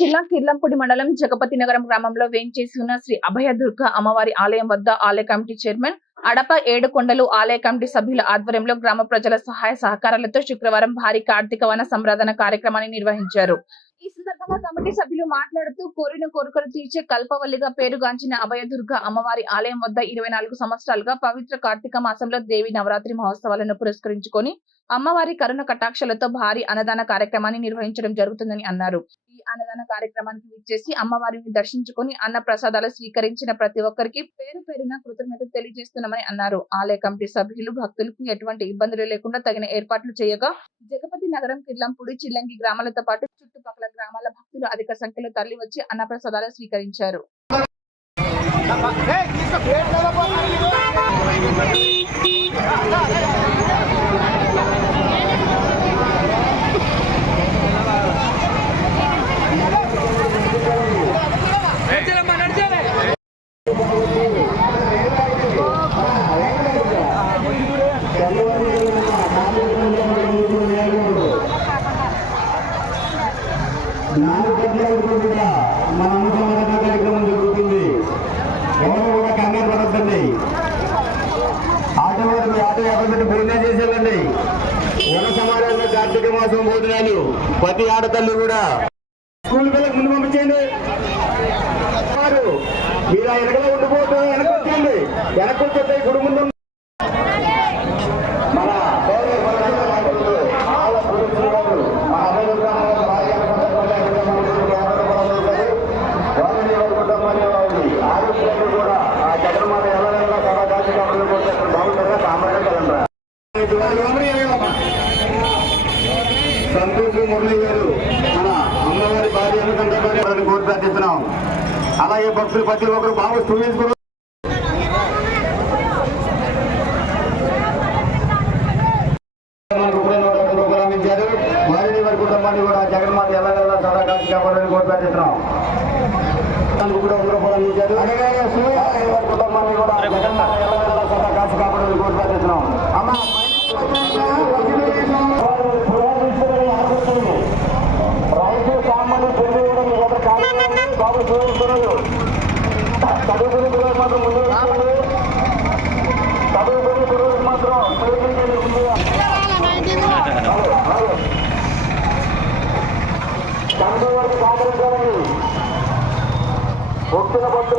జిల్లా కిర్లంపూడి మండలం జగపతి నగరం గ్రామంలో వేంచేసి ఉన్న శ్రీ అభయదుర్గ అమ్మవారి ఆలయం వద్ద ఆలయ కమిటీ చైర్మన్ అడప ఏడుకొండలు ఆలయ కమిటీ సభ్యుల ఆధ్వర్యంలో గ్రామ ప్రజల సహాయ సహకారాలతో శుక్రవారం భారీ కార్తీక వన సంరాధన కార్యక్రమాన్ని నిర్వహించారు. ఈ సందర్భంగా కమిటీ సభ్యులు మాట్లాడుతూ కోరిన కోరికలు తీర్చే కల్పవల్లిగా పేరుగాంచిన అభయదుర్గ అమ్మవారి ఆలయం వద్ద ఇరవై నాలుగు సంవత్సరాలుగా పవిత్ర కార్తీక మాసంలో దేవి నవరాత్రి మహోత్సవాలను పురస్కరించుకొని అమ్మవారి కరుణ కటాక్షలతో భారీ అన్నదాన కార్యక్రమాన్ని నిర్వహించడం జరుగుతుందని అన్నారు. ఈ అన్నదాన కార్యక్రమానికి విచ్చేసి అమ్మవారిని దర్శించుకొని అన్న ప్రసాదాలు స్వీకరించిన ప్రతి ఒక్కరికి పేరు పేరున కృతజ్ఞత తెలియజేస్తున్నామని అన్నారు. ఆలయ కమిటీ సభ్యులు భక్తులకు ఎటువంటి ఇబ్బందులు లేకుండా తగిన ఏర్పాట్లు చేయగా జగపతి నగరం కిర్లంపూడి చిల్లంగి గ్రామాలతో పాటు చుట్టుపక్కల గ్రామాల భక్తులు అధిక సంఖ్యలో తరలి వచ్చి అన్న ప్రసాదాలు స్వీకరించారు. నాలుగు గంటల వరకు కూడా మన అన్నసమాధాన కార్యక్రమం జరుగుతుంది ఎవరు కూడా కంగారు పడద్దండి ఆటో వారు మీ ఆటో ఎక్కడ పెట్టి భోజనం చేసేయండి వన సమాజంలో కార్తీక మాసం భోజనాలు ప్రతి ఆడతల్లి కూడా స్కూల్ పిల్లలకు ముందు పంపించండి వారు మీరు ఆ వెనకలో ఉండిపోతూ వెనక్కి వచ్చేయండి వెనక్కి వచ్చేస్తే గుడి ముందు మన పౌర పౌరుల నాయకులు, ఆళ్ళ పోలీసులు గారు, మన అమలు గ్రామంలో భారీ సందర్భంగా కుటుంబానికి కేవలం పడలేదు. వారిని ఎవరి కుటుంబాన్ని వారి ఆరోగ్యాన్ని కూడా ఆ జగన్మాత ఎవరైనా సభా కాశీ కాబట్టి కూడా బాగుంటారా సామాన్యం కదండ్రా సంతోష్ మురళి గారు మన అమ్మవారి భార్య సందర్భంగా కోరి ప్రార్థిస్తున్నాం. అలాగే భక్తులు ప్రతి ఒక్కరు బాగా స్టూడెంట్స్ కూడా మనకు వారిని వారి కుటుంబాన్ని కూడా జగన్మాత ఎలా సదా కాచి కాపాడాలని కోరి ప్రార్థిస్తున్నాం. కూడా ప్రారంభించారు రూపాయలు వారి కుటుంబాన్ని కూడా జగన్మాత ఎల్లగల్లా సదా కాచి కాపాడాలని కోరి ప్రార్థిస్తున్నాం అమ్మ రైతు సామాన్లు పెళ్ళి కూడా మీ దగ్గర కాదు బాబు చూపిస్తున్నారు మాత్రం ముందు వస్తుంది. చదువు మాత్రం చంద్రబాబు కాంగ్రెస్ వచ్చిన భక్తులు